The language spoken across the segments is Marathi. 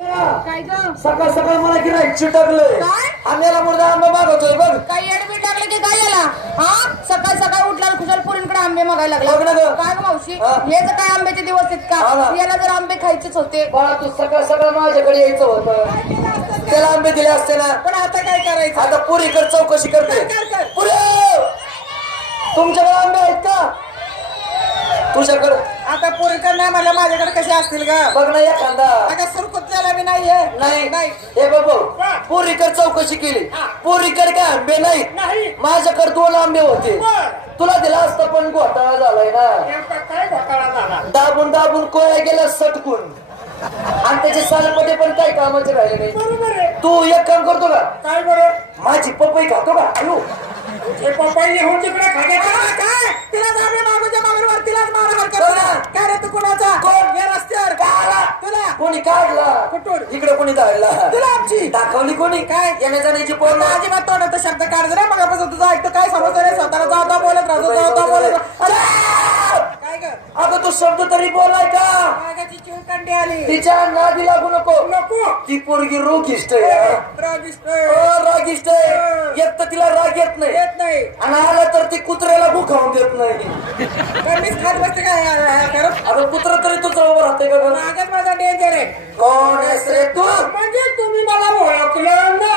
काय ग सकाळ सकाळ मला गिराईक चिटकलंय. काय? आम्हाला मुर्दा आंबा मागवतोय बघ. काय एडमिट टाकले की काय याला हा सकाळ सकाळ उठला खुशाल पुरींकडे आंबे मागायला लागला बघ ना ग. काय ग मावशी हा. हे तर काय आंब्याचे दिवस आहेत हा का ना. याला जर आंबे खायचेच होते बाळा तू सकाळ सकाळ माझ्याकडे यायचं होतं. त्याला आंबे दिले असते ना. पण आता काय करायचं आता पुरीकर चौकशी करते. कर. पुरी तुमच्याकडे आंबे आहेत का? तुझ्याकडे आता पुरीकर नाही मला माझ्याकडे कसे असतील का बघ ना एखादा. आता सुरकुतल्याला मी नाहीये नाही हे बघ पुरीकर चौकशी केली. पुरीकर काय आंबे नाही. माझ्याकडे 2 आंबे होते. तुला दिला असता पण घोटाळा झालाय ना. काय घोटाळा झाला दाबून दाबून कोळ्या गेला सटकून आणि त्याचे सालपटे पण काही कामाचे राहिले नाही. बरोबर आहे तू एक काम करतो का? काय बरं माझी पपई खातो का? अयो हे पप्पाई येऊन तिकडे खाण्याचं काय तिला जाणे मागूच्या मागून तिलाच मारा काय रे तू कुणाचा कोण? या रस्त्यावर काढला. तुला कोणी काढला? कुठून? इकडे कोणी धाडला? तुला आमची दाखवली कोणी? काय? येण्या जाण्याची पोर अजिबात तोंडाचा शब्द काढ रे मगापासून तुझा ऐकतो काय समजतं रे स्वतःला जाता बोलत राहतो बोलत काय ग अगं तू शब्द तरी बोलाय का? मागाची चिवकांडी आली तिच्या नादी लागू नको. नको ती पोरगी रोगिष्ट आहे. रागिष्ट रागिष्ट आहे. एक तर तिला राग येत नाही येत नाही आणि आला तर ती कुत्र्याला भुकावून देत नाही. कमीच खात बसते काय करत अगं कुत्र तरी तुझं उभं राहते का गं? मागत माझा डेंजर आहे कोण आहेस रे तू? म्हणजे तुम्ही मला ओळखलं ना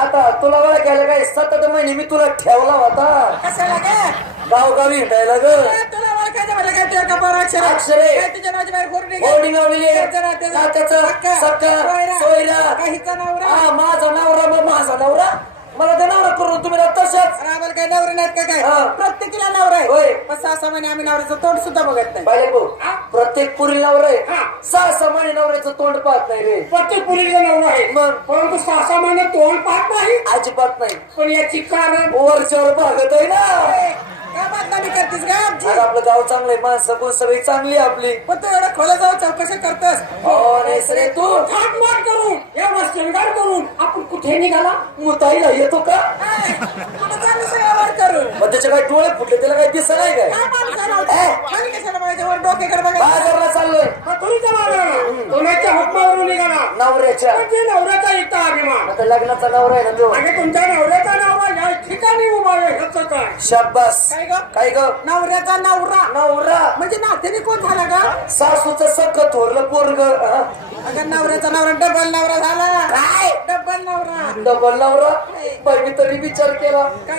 आता तुला वेळ केलं काय 7 महिने मी तुला ठेवला होता कशाला काय गावगावी हिंडायला ग. तुला ओळखायचं मला काय तुझ्या कपाळ अक्षर अक्षरे. काय तुझ्या नावाची बाहेर फोडणी होर्डिंग लावलेली आहे. नात्याचं, सख्खा, सोयरा. काहीचा नवरा हा माझा नवरा मग माझा नवरा मला ते नवरा करून तुम्ही तशाच आम्हाला काय नवरे नाहीत का काय हा. प्रत्येकीला नवरा आहे होय. पण 6 महिने आम्ही नवऱ्याचं तोंड सुद्धा बघत नाही पाहिजे भाऊ प्रत्येक पुरी नवरा आहे. हा. 6 महिने नवऱ्याचं तोंड पाहत नाही रे. प्रत्येक मुलीचा नवरा आहे मग परंतु 6 महिने तोंड पाहत नाही अजिबात नाही. पण याची कारण वरच्यावर भागत आहे ना. का बदनामी करतेस का आमची अरे आपलं गाव चांगलंय माणसं कोण सगळी चांगली आहे आपली. पण तू एवढं खोला जाऊन चौकशी करतोस कोण आहेस रे तू? थाटमाट करून एवढा शेंगार करून आपण कुठे निघाला मुताईला येतो का? कुठं चालू व्यवहार करून मग त्याचे काय डोळे फुटले त्याला काही दिसत नाही काय? काय माणूस आला होता? आणि कशाला बघायचं वर डोक्याकडे बघायचं बाजारला चाललोय मथुरीच्या मागायला कोणाच्या हुकमावरून निघाला नवऱ्याच्या. म्हणजे नवऱ्याचा इथं अभिमान आता लग्नाचा नवरा आहे ना तो. आणि तुमच्या नवऱ्याचा नवरा या ठिकाणी उभा आहे ह्याचं काय शाब्बास. काय ग काय ग? नवऱ्याचा नवरा नवरा म्हणजे नात्याने कोण झाला का सासूचं सख थोरलं पोरग. अगं नवऱ्याचा नवरा डबल नवरा झाला काय डबल नवरा डबल नवरा बाई मी तरी विचार केला काय